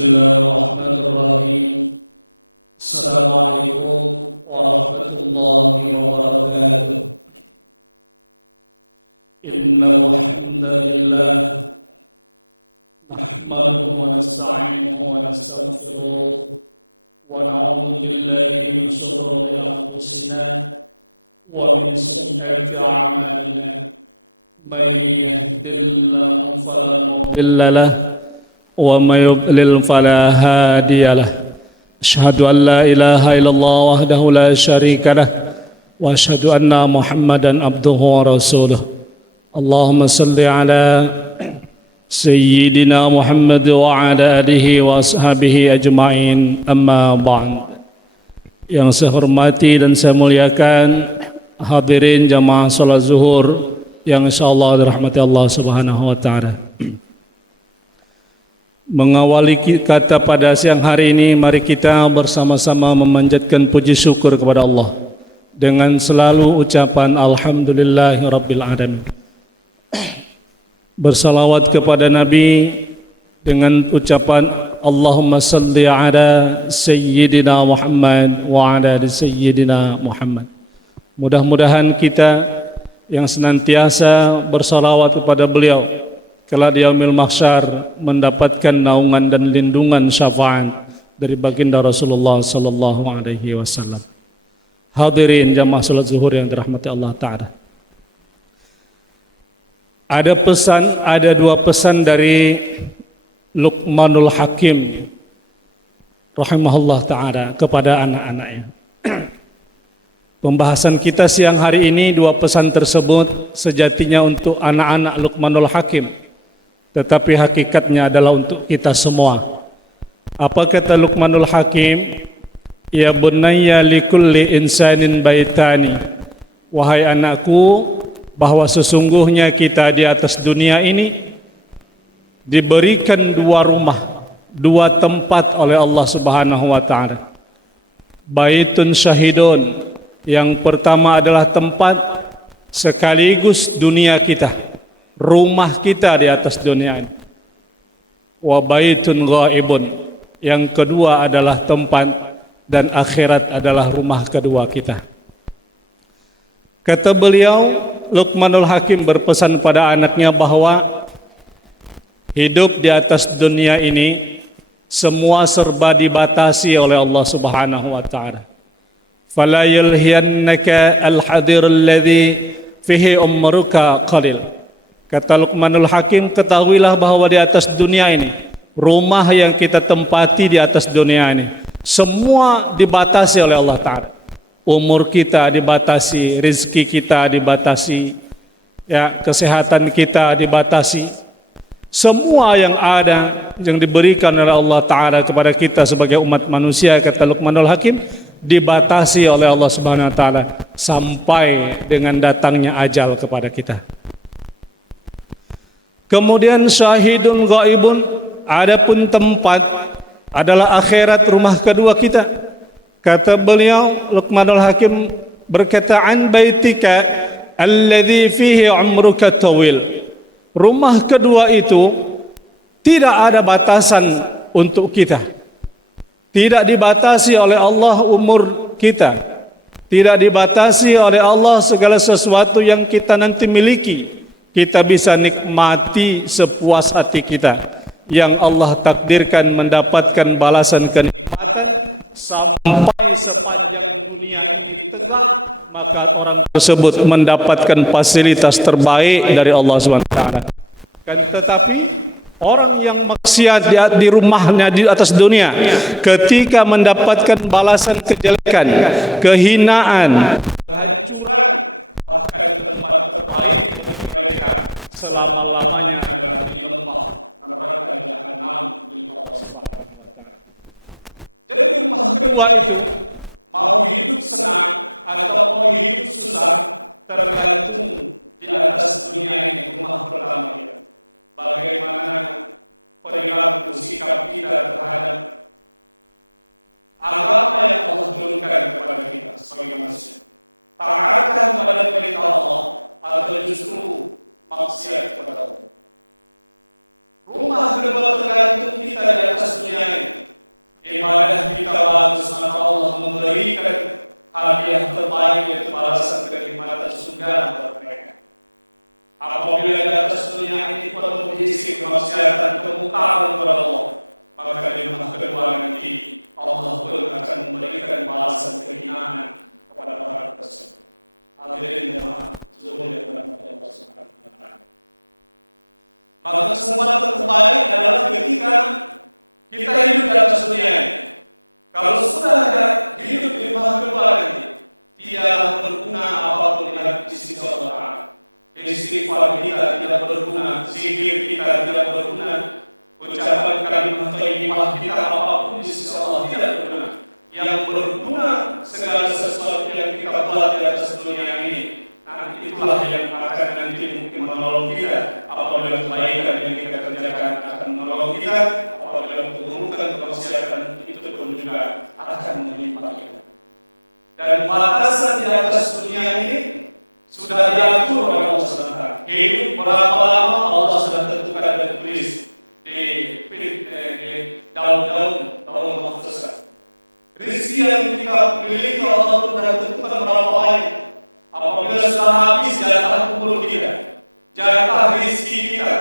Bismillahirrahmanirrahim. Assalamualaikum warahmatullahi wabarakatuh. Innal hamdalillah nahmaduhu wa nasta'inuhu wa nastaghfiruh wa na'udzu billahi min shururi anfusina wa min sayyiati a'malina. May yahdihillahu fala mudilla lahu wa may yudlil fala hadiya lahu. Asyhadu an la ilaha illallah wahdahu la syarika lah wa asyhadu anna Muhammadan abduhu wa rasuluh. Allahumma salli ala Sayyidina Muhammad wa ala alihi wa ashabihi ajma'in, amma ba'd. Yang saya hormati dan saya muliakan hadirin jamaah salat zuhur yang insyaallah dirahmati Allah Subhanahu wa taala. Mengawali kata pada siang hari ini, mari kita bersama-sama memanjatkan puji syukur kepada Allah dengan selalu ucapan alhamdulillahirabbil alamin. Bersalawat kepada Nabi dengan ucapan Allahumma salli ala Sayyidina Muhammad wa ala Sayyidina Muhammad. Mudah-mudahan kita yang senantiasa bersalawat kepada beliau kelak di yaumil mahsyar mendapatkan naungan dan lindungan syafaat dari baginda Rasulullah sallallahu alaihi wasallam. Hadirin jamaah salat zuhur yang dirahmati Allah taala. Ada dua pesan dari Luqmanul Hakim rahimahullah taala kepada anak-anaknya. Pembahasan kita siang hari ini, dua pesan tersebut sejatinya untuk anak-anak Luqmanul Hakim, tetapi hakikatnya adalah untuk kita semua. Apa kata Luqmanul Hakim? Ya bunayya likulli insanin baitani. Wahai anakku, bahwa sesungguhnya kita di atas dunia ini diberikan dua rumah, dua tempat oleh Allah Subhanahu wa taala. Baitun syahidun, yang pertama adalah tempat sekaligus dunia kita, rumah kita di atas dunia. Wa baitun ghaibun, yang kedua adalah tempat dan akhirat adalah rumah kedua kita. Kata beliau, Luqmanul Hakim berpesan pada anaknya bahwa hidup di atas dunia ini semua serba dibatasi oleh Allah Subhanahu wa taala. Fala yulhiyannaka al-hadir alladhi fihi umruka qalil. Kata Luqmanul Hakim, ketahuilah bahwa di atas dunia ini, rumah yang kita tempati di atas dunia ini, semua dibatasi oleh Allah Ta'ala. Umur kita dibatasi, rizki kita dibatasi, ya, kesehatan kita dibatasi. Semua yang ada yang diberikan oleh Allah Ta'ala kepada kita sebagai umat manusia, kata Luqmanul Hakim, dibatasi oleh Allah Subhanahu wa taala sampai dengan datangnya ajal kepada kita. Kemudian syahidun ghaibun, adapun tempat adalah akhirat, rumah kedua kita. Kata beliau, Luqmanul Hakim berkata, an baitika alladhi fihi umruka tawil. Rumah kedua itu tidak ada batasan untuk kita. Tidak dibatasi oleh Allah umur kita, tidak dibatasi oleh Allah segala sesuatu yang kita nanti miliki. Kita bisa nikmati sepuas hati kita. Yang Allah takdirkan mendapatkan balasan kenikmatan sampai sepanjang dunia ini telah, maka orang tersebut mendapatkan fasilitas terbaik dari Allah SWT. Tetapi orang yang maksiat di rumahnya di atas dunia, ketika mendapatkan balasan kejelekan, kehinaan, kehancuran, bahkan tempat terbaik bagi mereka selama-lamanya adalah di Allah, neraka jahanam di Allah Subhanahu wa taala. Jadi rumah kedua itu, mau hidup senang atau mau hidup susah, tergantung di atas dunia ini rumah pertama kita. Bagaimana perilaku sikap kita terhadap agama yang Allah turunkan kepada kita sebagai manusia. Taatkah kepada perintah Allah atau justru maksiat kepada Allah? Rumah kedua tergantung kita di atas dunia ini berikan hadiah terbaik yaitu balasan kenikmatan surga buat mereka. Apabila di atas dunia ini penuh isi kemaksiatan, kemungkaran kepada Allah, maka di rumah kedua nanti Allah pun akan memberikan balasan kehinaan kepada orang tersebut. Hadirin jemaah zuhur yang dirahmati Allah Subhanahu wa taala. Maka kesempatan terbaik adalah ketika kita hidup di atas dunia ini. Kalau sudah ada hidup di rumah kedua nanti, tidak berguna apapun di sisi Allah. Istighfar kita tidak berguna, zikir kita tidak berguna, ucapan kalimat thayyibah kita apapun di sisi Allah tidak berguna. Yang berguna segala sesuatu yang kita buat di atas dunia ini, nanti itulah yang akan nanti mungkin menolong kita. Apabila kebaikan yang kita kerjakan akan menolong kita, apabila keburukan kemaksiatan itu pun juga akan menimpa kita. Dan batasan di atas dunia ini sudah diatur oleh Allah SWT. Hidup berapa lama Allah sudah tentukan dan tulis di daun-daun Allah mahfuzkan. Rezeki yang kita miliki Allah pun sudah tentukan berapa banyak. Apabila sudah habis jatah umur kita, jatah rezeki kita,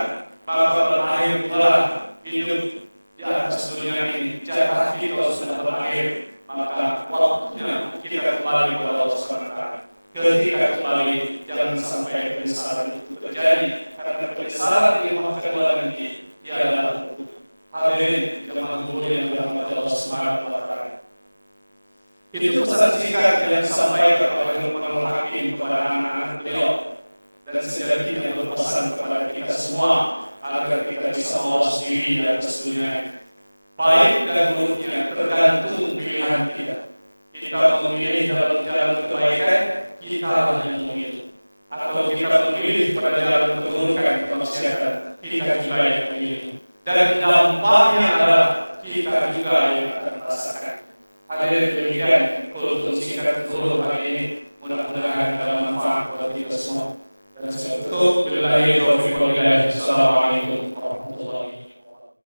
maka berakhir pula hidup di atas dunia ini. Jatah kita sudah berakhir, maka waktunya kita kembali kepada Allah SWT. Ketika kembali, jangan sampai penyesalan itu terjadi, karena penyesalan di rumah kedua nanti ialah hadirin jemaah yang dirahmati Allah Subhanahu wa taala. Itu pesan singkat yang disampaikan oleh Luqmanul Hakim kepada anak-anak beliau, dan sejatinya berpesan kepada kita semua agar kita bisa mawas diri di atas dunia ini. Baik dan buruknya tergantung pilihan kita. Kita memilih dalam jalan kebaikan, kita yang memilih, atau kita memilih pada jalan keburukan, kemaksiatan, kita juga yang memilih. Dan dampaknya adalah kita juga yang akan merasakan. Hadirin demikian kultum singkat dulu hari ini, mudah-mudahan ada manfaat bagi kita semua. Dan saya tutup billahi taufiq wal hidayah. Assalamualaikum